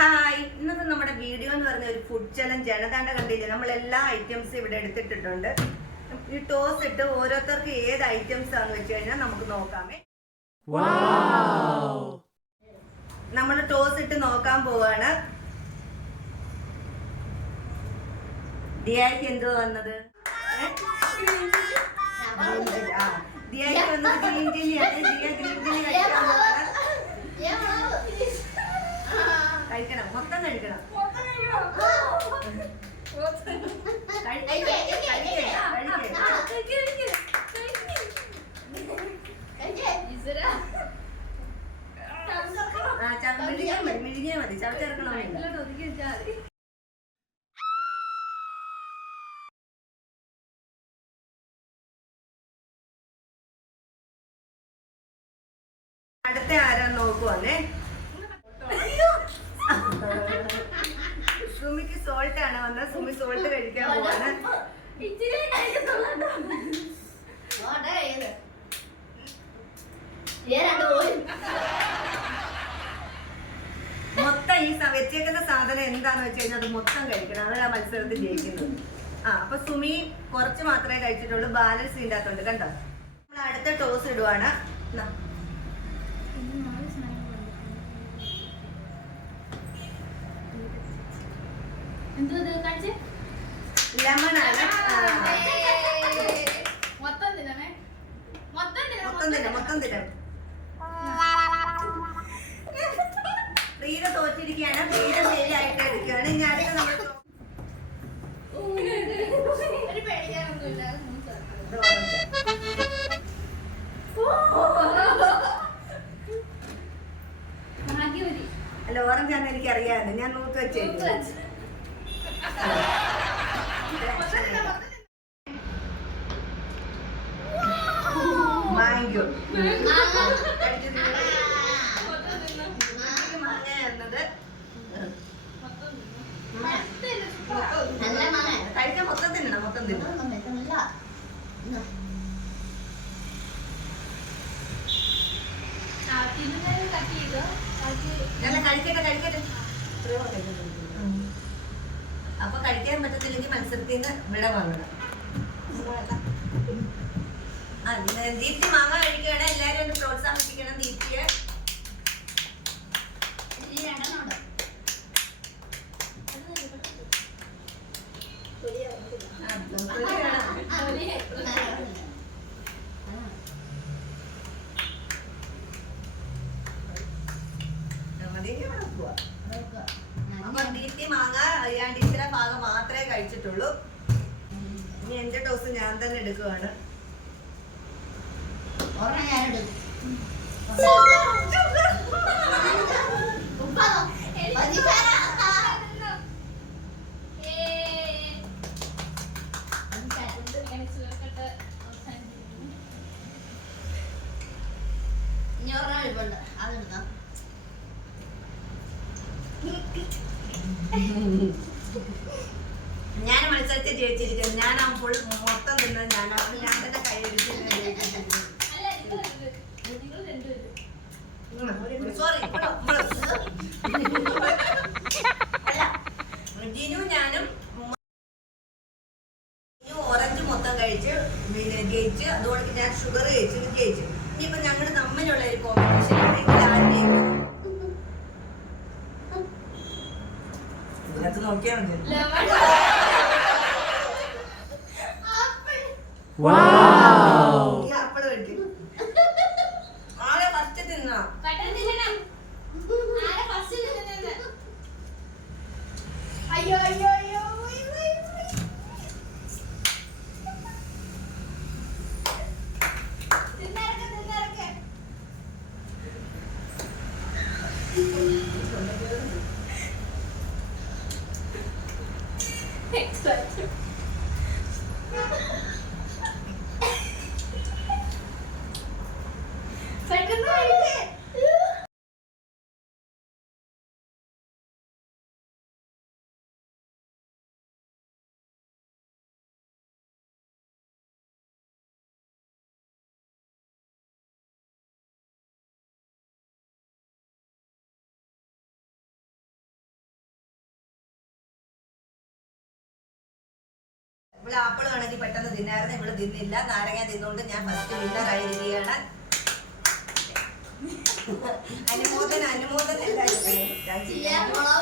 Hi, ഇന്നത്തെ നമ്മുടെ video എന്ന് പറഞ്ഞ ഒരു ഫുഡ് ചലഞ്ച് ആണ്. താണ്ട കണ്ടില്ലേ, നമ്മൾ എല്ലാ ഐറ്റംസും ഇവിടെ എടുത്തിട്ടുണ്ട്. ഈ ടോസ് ഇട്ട് ഓരോരുത്തർക്ക് ഏത് ഐറ്റംസ് ആണെന്ന് വെച്ച് കഴിഞ്ഞാൽ നമുക്ക് നോക്കാമേ. നമ്മൾ ടോസ് ഇട്ട് നോക്കാൻ പോവാണ്. ദിയായ്ക്ക് എന്തോ വന്നത്? ദിയായ്ക്ക് വന്നത് ഗ്രീൻ ചില്ലിയാണ്. ദിയ ഗ്രീൻ ചില്ലി കഴിക്കാൻ പോവാണ്. കഴിക്കണം, മൊത്തം കഴിക്കണം. മിഴിഞ്ഞാ മതി, ചവച്ചിറക്കണമെന്നില്ല. അടുത്ത ആരാന്ന് നോക്കുവാന്നേ. സുമിക്ക് സോൾട്ട് ആണ് വന്നത്. സുമി സോൾട്ട് കഴിക്കാൻ പോവാണ്. മൊത്തം ഈ വെച്ചേക്കുന്ന സാധനം എന്താന്ന് വെച്ച് കഴിഞ്ഞാൽ അത് മൊത്തം കഴിക്കണം. അതാണ് ആ മത്സരത്തിൽ ജയിക്കുന്നത്. അപ്പൊ സുമി കുറച്ച് മാത്രമേ കഴിച്ചിട്ടുള്ളൂ, ബാലൻസ് ഇല്ലാത്തോണ്ട്. കണ്ടോ, നമ്മൾ അടുത്ത ടോസ് ഇടുവാണ്. ലെമൺ ആണ്. മൊത്തം തിന്നാം. പ്രീത തോറ്റിരിക്കുകയാണ്. പ്രീത ശരിയായിട്ട് ഇരിക്കുകയാണ്. ഇനി അടുത്ത നമ്മൾ അല്ല, ഓറഞ്ച് ആണ് എനിക്ക് അറിയാതെ. ഞാൻ നൂത്ത് വെച്ചേക്കും. മാംഗോ മാങ്ങ എന്നത് കഴിക്കാൻ മൊത്തം തിന്നണം. കഴിക്കട്ടെ. അപ്പൊ കഴിക്കാൻ പറ്റത്തില്ലെങ്കിൽ മത്സരത്തിൽ നിന്ന് വിട വാങ്ങണം. ദീപ്തി മാങ്ങ കഴിക്കുകയാണ്. എല്ലാരും ഒന്ന് പ്രോത്സാഹിപ്പിക്കണം ദീപ്തിയെ. അപ്പൊ ദീപ്തി മാങ്ങ ടീച്ചറെ ഭാഗം മാത്രമേ കഴിച്ചിട്ടുള്ളൂ. ഇനി എന്റെ ടോസ് ഞാൻ തന്നെ എടുക്കുവാണ്. ഞാൻ മത്സരത്തിൽ ജയിച്ചിരിക്കുന്നു. ഞാൻ ഫുൾ മൊത്തം തിന്നത് ഞാനാണ്. ഞാൻ തന്നെ കൈ ജിനു ഞാനും ഓറഞ്ച് മൊത്തം കഴിച്ച് ജയിച്ച്. അതുകൊണ്ട് ഞാൻ ഷുഗർ ജയിച്ചു. ഇനിയിപ്പോ ഞങ്ങൾ തമ്മിലുള്ള ഒരു കോമ്പറ്റീഷൻ ആണെങ്കിൽ ആരും ജയിക്കും. ഇതിനകത്ത് നോക്കിയാൽ മതി. ആപ്പിള് കഴിക്കും. ആരെ ഫസ്റ്റ് തിന്നാ? അയ്യോ ഇവിടെ ആപ്പിൾ വേണമെങ്കിൽ പെട്ടെന്ന് തിന്നായിരുന്നു, ഇവിടെ തിന്നില്ല. നാരങ്ങ തിന്നുകൊണ്ട് ഞാൻ ഫസ്റ്റ് വിന്നറായിരിക്കുകയാണ്. അനുമോദന എല്ലാവരും